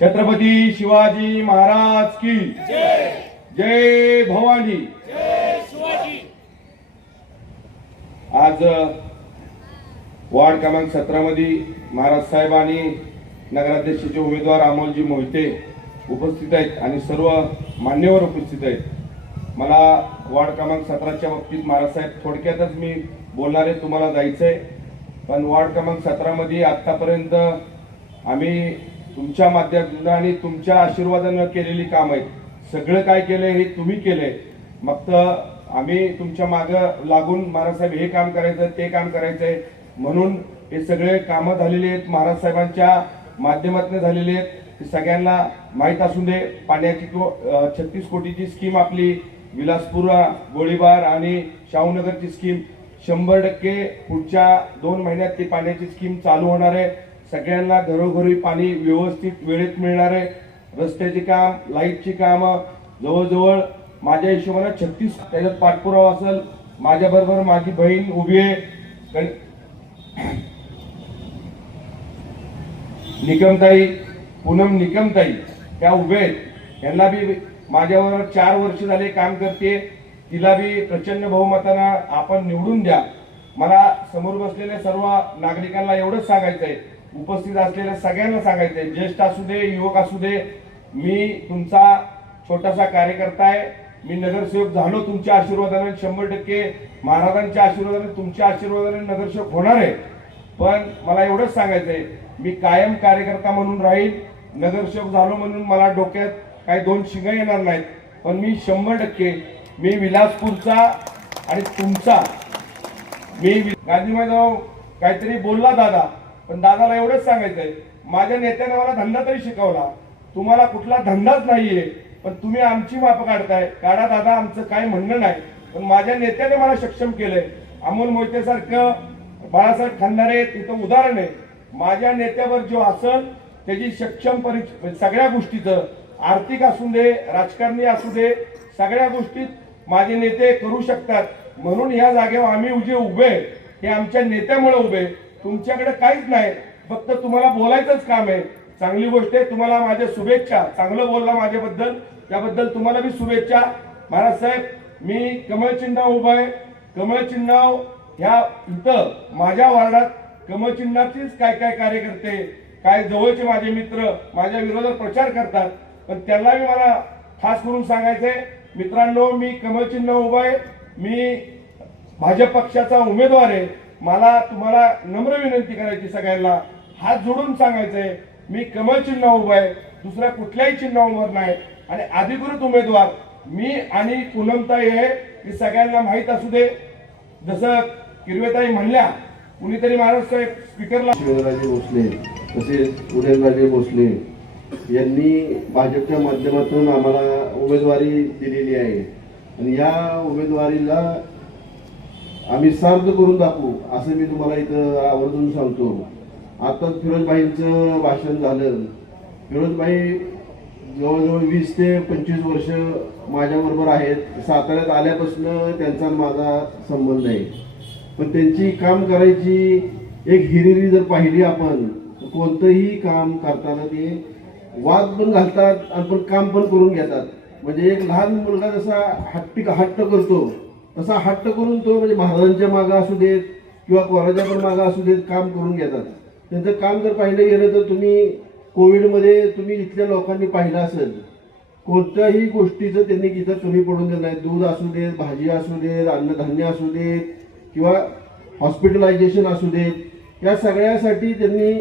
छत्रपती शिवाजी महाराज की जय. भवानी. आज वार्ड क्रमांक सतरा मध्ये महाराज साहेब आणि नगराध्यक्षाचे उमेदवार अमोलजी मोहिते उपस्थित आहेत आणि सर्व मान्यवर उपस्थित आहेत. मला वार्ड क्रमांक सतराच्या बाबतीत महाराज साहेब थोडक्यातच मी बोलणार आहे तुम्हाला जायचंय. पण वार्ड क्रमांक सतरामध्ये आतापर्यंत आम्ही तुमच्या माध्यमातून आणि तुमच्या आशीर्वादानं केलेली काम आहेत. सगळं काय केलंय हे तुम्ही केलंय. मग तर आम्ही तुमच्या मागं लागून महाराज साहेब हे काम करायचं ते काम करायचंय. म्हणून हे सगळे कामं झालेली आहेत महाराज साहेबांच्या माध्यमातून झालेली आहेत. सगळ्यांना माहीत असून दे पाण्याची छत्तीस कोटीची स्कीम आपली विलासपूर गोळीबार आणि शाहूनगरची स्कीम शंभर टक्के पुढच्या दोन महिन्यात ती पाण्याची स्कीम चालू होणार आहे. सगळ्यांना घरोघरी पाणी व्यवस्थित वेळेत मिळणार आहे रस्त्याचे काम लाईटची कामं जवळजवळ माझ्या हिशोबाने छत्तीस त्याच्यात पाठपुरावा असेल माझ्याबरोबर माझी बहीण उभी आहे. निकमताई पूनम निकमताई त्या उभे आहेत. यांना बी माझ्यावर चार वर्ष झाले काम करते. तिला बी प्रचंड बहुमतानं आपण निवडून द्या. मला समोर बसलेल्या सर्व नागरिकांना एवढंच सांगायचं आहे उपस्थित असलेल्या सगळ्यांना सांगायचं आहे ज्येष्ठ असू दे युवक असू दे मी तुमचा छोटासा कार्यकर्ता आहे. मी नगरसेवक झालो तुमच्या आशीर्वादाने शंभर टक्के महाराजांच्या आशीर्वादाने तुमच्या आशीर्वादाने नगरसेवक होणार आहे. पण मला एवढंच सांगायचंय मी कायम कार्यकर्ता म्हणून राहील नगरसेवक झालो म्हणून मला डोक्यात काही दोन शिंग येणार नाहीत. पण मी शंभर टक्के मी विलासपूरचा आणि तुमचा. मी वि- गांधी मैदानावर काहीतरी बोलला दादा. पण दादाला एवढंच सांगायचंय माझ्या नेत्याने मला धंदा तरी शिकवला. तुम्हाला कुठला धंदाच नाहीये पण तुम्ही आमची माप काढताय. काढा दादा आमचं काय म्हणणं नाही. पण माझ्या नेत्याने मला सक्षम केलंय. अमोल मोहिते सारखं बाळासाहेब खंडारे तिथं उदाहरण आहे. माझ्या नेत्यावर जो असल त्याची सक्षम परीक्षा म्हणजे सगळ्या गोष्टीचं आर्थिक असू दे राजकारणी असू दे सगळ्या गोष्टीत माझे नेते करू शकतात. म्हणून या जागेवर आम्ही जे उभे आहे, हे आमच्या नेत्यामुळे उभे आहे. तुमच्याकडे काहीच नाही. फक्त तुम्हाला बोलायचंच काम आहे. चांगली गोष्ट आहे. तुम्हाला माझ्या शुभेच्छा. चांगलं बोलला माझ्याबद्दल. त्याबद्दल तुम्हाला मी शुभेच्छा. महाराज साहेब मी कमळचिन्हाव चिन्ह उभं आहे. कमळचिन्हाव ह्या इथं माझ्या वार्डात कमळचिन्हाचीच काय काय कार्यकर्ते काय जवळचे माझे मित्र माझ्या विरोधात प्रचार करतात. पण त्यांना मी मला खास करून सांगायचंय मित्रांनो मी कमळचिन्ह उभा उभं आहे. मी भाजप पक्षाचा उमेदवार आहे. मला तुम्हाला नम्र विनंती करायची सगळ्यांना. हात जोडून सांगायचंय मी कमळ चिन्ह उभं आहे दुसऱ्या कुठल्याही चिन्हावर नाही. आणि अधिकृत उमेदवार मी आणि पूनमताई आहे हे सगळ्यांना माहीत असू दे. जसं किरवेताई म्हणल्या कुणीतरी महाराष्ट्र स्पीकरला शिवराजे भोसले तसेच उदयनराजे भोसले यांनी भाजपच्या माध्यमातून आम्हाला उमेदवारी दिलेली आहे. आणि या उमेदवारीला आम्ही सार्थ करून दाखवू असं मी तुम्हाला इथं आवर्जून सांगतो. आता फिरोजबाईंचं भाषण झालं. फिरोजबाई जवळजवळ वीस ते पंचवीस वर्ष माझ्याबरोबर आहेत. साताऱ्यात आल्यापासून त्यांचा माझा संबंध आहे. पण त्यांची काम करायची एक हिरिरी जर पाहिली आपण तर कोणतंही काम करताना ते वाद पण घालतात आणि पण काम पण करून घेतात. म्हणजे एक लहान मुलगा जसा हट्टी हट्ट करतो तसा हट्ट करून तो म्हणजे महाराजांच्या मागं असू देत किंवा कोणाच्या पण मागं असू देत काम करून घेतात. त्यांचं काम जर पाहिलं गेलं तर तुम्ही कोविडमध्ये तुम्ही इथल्या लोकांनी पाहिलं असेल कोणत्याही गोष्टीचं त्यांनी इथं कमी पडून दिलं नाही. दूध असू देत भाजी असू देत अन्नधान्य असू देत किंवा हॉस्पिटलायझेशन असू देत. या सगळ्यासाठी त्यांनी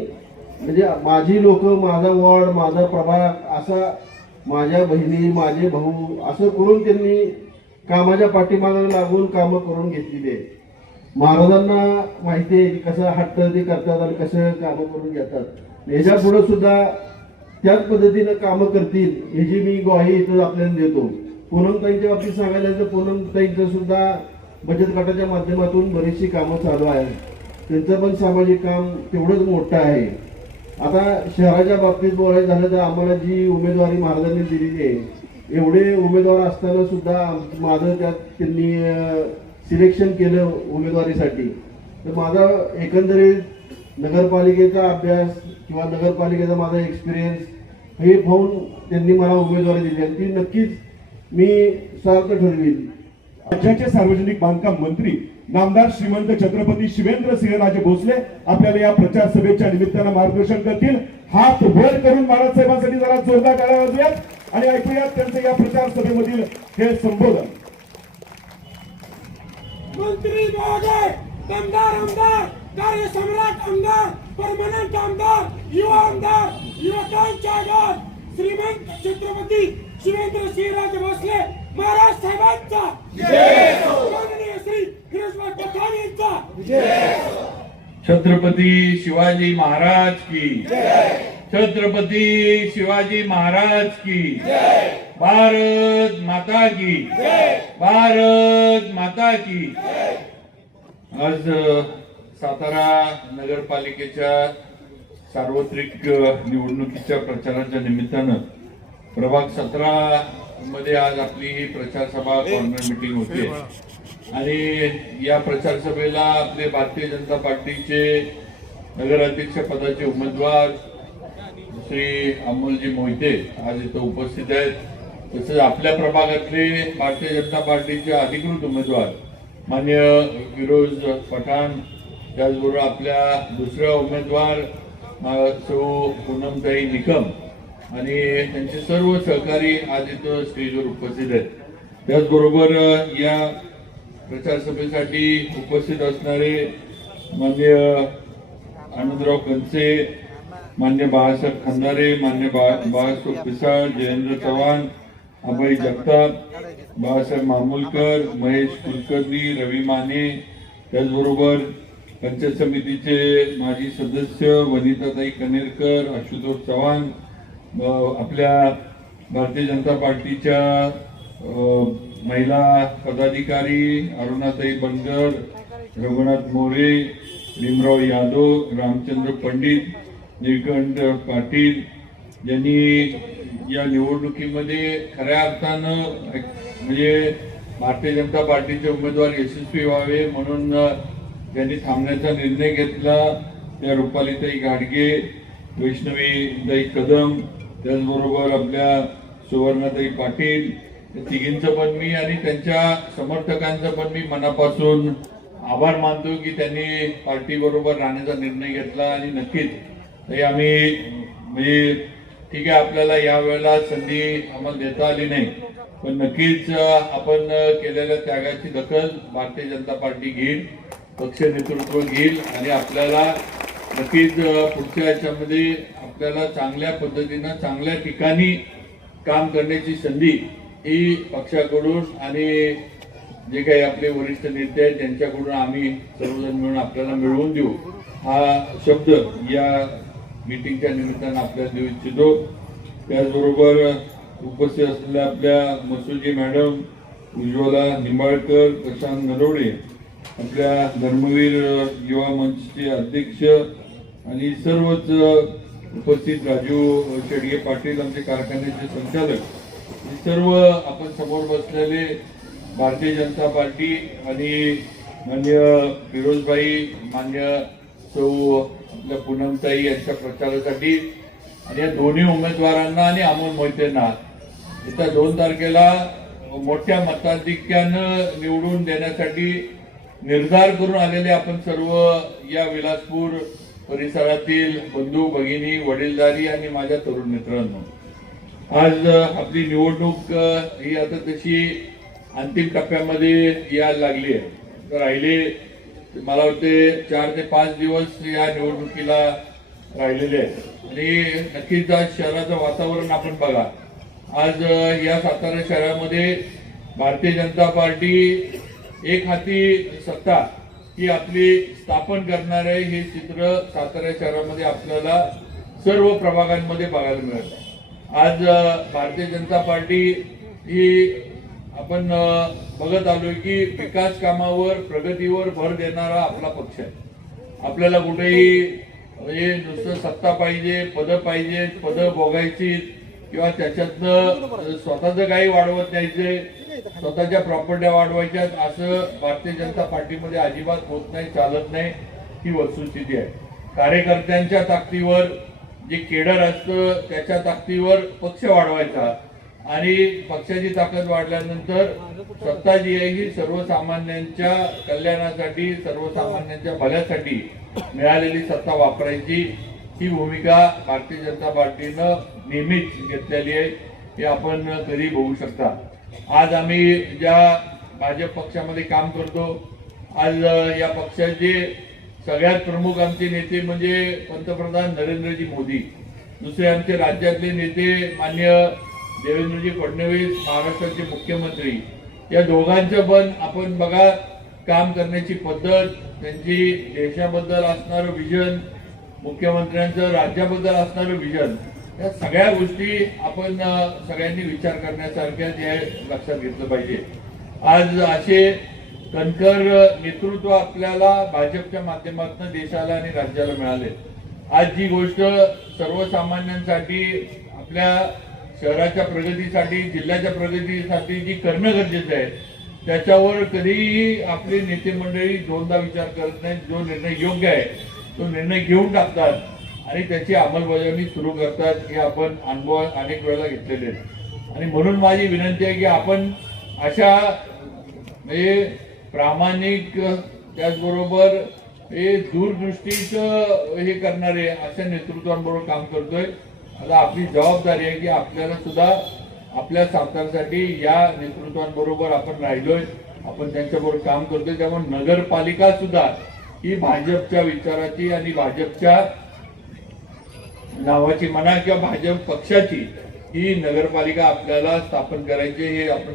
म्हणजे माझी लोक माझा वॉर्ड माझा प्रभाग असा माझ्या बहिणी माझे भाऊ असं करून त्यांनी कामाच्या पाठीमागे लागून कामं करून घेतलेली आहेत. महाराजांना माहिती आहे की कसं हट्ट ते करतात आणि कसं कामं करून घेतात. ह्याच्या पुढे सुद्धा त्याच पद्धतीनं कामं करतील ह्याची मी ग्वाही इथं आपल्याला देतो. पूनमताईंच्या बाबतीत सांगायला तर पूनमताईंचं सुद्धा बचत गटाच्या माध्यमातून बरीचशी कामं चालू आहेत. त्यांचं पण सामाजिक काम तेवढंच मोठं आहे. आता शहराच्या बाबतीत बोलायचं झालं तर आम्हाला जी उमेदवारी महाराजांनी दिलेली आहे एवढे उमेदवार असताना सुद्धा माझं त्यात त्यांनी सिलेक्शन केलं उमेदवारीसाठी. तर माझा एकंदरीत नगरपालिकेचा अभ्यास किंवा नगरपालिकेचा माझा एक्सपिरियन्स हे पाहून त्यांनी मला उमेदवारी दिली आणि ती नक्कीच मी सार्थ ठरवीन. राज्याचे सार्वजनिक बांधकाम मंत्री नामदार श्रीमंत छत्रपती शिवेंद्र सिंहराजे भोसले आपल्याला या प्रचार सभेच्या निमित्तानं मार्गदर्शन करतील. हात वर करून बाळासाहेबांसाठी जरा जोरदार टाळ्या वाजूयात आणि ऐकूयात त्यांचं या प्रचार सभेमधील हे संबोधन. मंत्री महोदय दमदार आमदार कार्य सम्राट आमदार परमनंट आमदार युवा आमदार युवकांचे आधार श्रीमंत छत्रपती शिवेंद्र सिंहराजे भोसले महाराज साहेबांचा. माननीय श्री फिरोजभाई पठाण यांचा छत्रपती शिवाजी महाराज की छत्रपती शिवाजी महाराज की. भारत माता की. भारत माता की. आज सातारा नगरपालिकेच्या सार्वत्रिक निवडणुकीच्या प्रचाराच्या निमित्तानं प्रभाग सतरा मध्ये आज आपली ही प्रचार सभा कॉर्नर मिटिंग होते. आणि या प्रचार सभेला आपले भारतीय जनता पार्टीचे नगराध्यक्ष पदाचे उमेदवार श्री अमोलजी मोहिते आज इथं उपस्थित आहेत. तसेच आपल्या प्रभागातले भारतीय जनता पार्टीचे अधिकृत उमेदवार मान्य फिरोज पठाण त्याचबरोबर आपल्या दुसऱ्या उमेदवार सौ पूनमताई निकम आणि त्यांचे सर्व सहकारी आज इथं स्टेजवर उपस्थित आहेत. त्याचबरोबर या प्रचार सभेसाठी उपस्थित असणारे मान्य आनंदराव कंसे मान्य बाळासाहेब खंदारे मान्य बा- बाळासाहेब पिसाळ जयेंद्र चव्हाण अभय जगताप बाळासाहेब मामुलकर महेश कुलकर्णी रवी माने त्याचबरोबर पंचायत समितीचे माजी सदस्य वनिताताई कनेरकर आशुतोष चव्हाण आपल्या भारतीय जनता पार्टीच्या महिला पदाधिकारी अरुणाताई बनगर रघुनाथ मोरे भीमराव यादव रामचंद्र पंडित निळकंठ पाटील यांनी या निवडणुकीमध्ये खऱ्या अर्थानं म्हणजे भारतीय जनता पार्टीचे उमेदवार यशस्वी व्हावे म्हणून त्यांनी थांबण्याचा निर्णय घेतला. त्या रुपालीताई गाडगे वैष्णवीताई कदम त्याचबरोबर आपल्या सुवर्णाताई पाटील तिघींचं पण मी आणि त्यांच्या समर्थकांचं पण मी मनापासून आभार मानतो की त्यांनी पार्टीबरोबर राहण्याचा निर्णय घेतला आणि नक्कीच तरी आम्ही म्हणजे ठीक आहे आपल्याला या वेळेला संधी आम्हाला देता आली नाही. पण नक्कीच आपण केलेल्या त्यागाची दखल भारतीय जनता पार्टी घेईल पक्ष नेतृत्व घेईल आणि आपल्याला नक्कीच पुढच्या याच्यामध्ये आपल्याला चांगल्या पद्धतीनं चांगल्या ठिकाणी काम करण्याची संधी ही पक्षाकडून आणि जे काही आपले वरिष्ठ नेते आहेत त्यांच्याकडून आम्ही सर्वजण मिळून आपल्याला मिळवून देऊ. हा शब्द या मीटिंगच्या निमित्तानं आपल्याला देऊ इच्छितो. त्याचबरोबर उपस्थित असलेल्या आपल्या मसूजी मॅडम उज्ज्वला निंबाळकर प्रशांत नरवडे आपल्या धर्मवीर युवा मंचचे अध्यक्ष आणि सर्वच उपस्थित राजू शेडगे पाटील आमचे कारखान्याचे संचालक हे सर्व आपण समोर बसलेले भारतीय जनता पार्टी आणि मान्य फिरोजभाई मान्य सौ आपल्या पूनमताई यांच्या प्रचारासाठी आणि या दोन्ही उमेदवारांना आणि अमोल मोहितेंना येत्या दोन तारखेला मोठ्या मताधिक्यानं निवडून देण्यासाठी निर्धार करून आलेले आपण सर्व या विलासपूर परिसरातील बंधू भगिनी वडीलधारी आणि माझ्या तरुण मित्रांनो. आज आपली निवडणूक ही आता तशी अंतिम टप्प्यामध्ये यायला लागली आहे. तर राहिले मला वाटते चार ते पाच दिवस या निवडणुकीला राहिलेले आहेत. आणि नक्कीच आज शहराचं वातावरण आपण बघा. आज या सातारा शहरामध्ये भारतीय जनता पार्टी एक हाती सत्ता ही आपली स्थापन करणार आहे हे चित्र सातारा शहरामध्ये आपल्याला सर्व प्रभागांमध्ये बघायला मिळत आहे आज भारतीय जनता पार्टी ही आपण बघत आलोय की विकास कामावर प्रगतीवर भर देणारा आपला पक्ष आहे. आपल्याला कुठेही म्हणजे नुसतं सत्ता पाहिजे पदं पाहिजे पदं भोगायची किंवा त्याच्यातनं स्वतःचं काही वाढवत न्यायचे स्वतःच्या प्रॉपर्ट्या वाढवायच्या असं भारतीय जनता पार्टीमध्ये अजिबात होत नाही चालत नाही ही वस्तुस्थिती आहे. कार्यकर्त्यांच्या ताकदीवर जे केडर असतं त्याच्या ताकदीवर पक्ष वाढवायचा. आणि पक्षाची ताकद वाढल्यानंतर सत्ता जी आहे ही सर्वसामान्यांच्या कल्याणासाठी सर्वसामान्यांच्या भल्यासाठी मिळालेली सत्ता वापरायची ही भूमिका भारतीय जनता पार्टीनं नेहमीच घेतलेली आहे हे आपण कधी बघू शकता. आज आम्ही ज्या भाजप पक्षामध्ये काम करतो आज या पक्षाचे सगळ्यात प्रमुख आमचे नेते म्हणजे पंतप्रधान नरेंद्रजी मोदी. दुसरे आमचे राज्यातले नेते मान्य देवेंद्रजी फडणवीस महाराष्ट्राचे मुख्यमंत्री. या दोघांचं पण आपण बघा काम करण्याची पद्धत त्यांची देशाबद्दल असणारं विजन मुख्यमंत्र्यांचं राज्याबद्दल असणारं विजन या सगळ्या गोष्टी आपण सगळ्यांनी विचार करण्यासारख्या जे लक्षात घेतलं पाहिजे. आज असे कणकर नेतृत्व आपल्याला भाजपच्या माध्यमातून देशाला आणि राज्याला मिळाले. आज जी गोष्ट सर्वसामान्यांसाठी आपल्या शहराच्या प्रगतीसाठी जिल्ह्याच्या प्रगतीसाठी जी करणं गरजेचं आहे त्याच्यावर कधीही आपली नेते मंडळी दोनदा विचार करत नाहीत. जो निर्णय योग्य आहे तो निर्णय घेऊन टाकतात आणि त्याची अंमलबजावणी सुरू करतात हे आपण अनुभव अनेक वेळेला घेतलेले आहेत. आणि म्हणून माझी विनंती आहे की आपण अशा म्हणजे प्रामाणिक त्याचबरोबर हे दूरदृष्टीचं हे करणारे अशा नेतृत्वांबरोबर काम करतोय. आता आपली जबाबदारी आहे की आपल्याला सुद्धा आपल्या सातारसाठी या नेतृत्वांबरोबर आपण राहिलोय आपण त्यांच्याबरोबर काम करतोय. त्यामुळे नगरपालिका सुद्धा ही भाजपच्या विचाराची आणि भाजपच्या नावाची म्हणा किंवा भाजप पक्षाची ही नगरपालिका आपल्याला स्थापन करायची हे आपण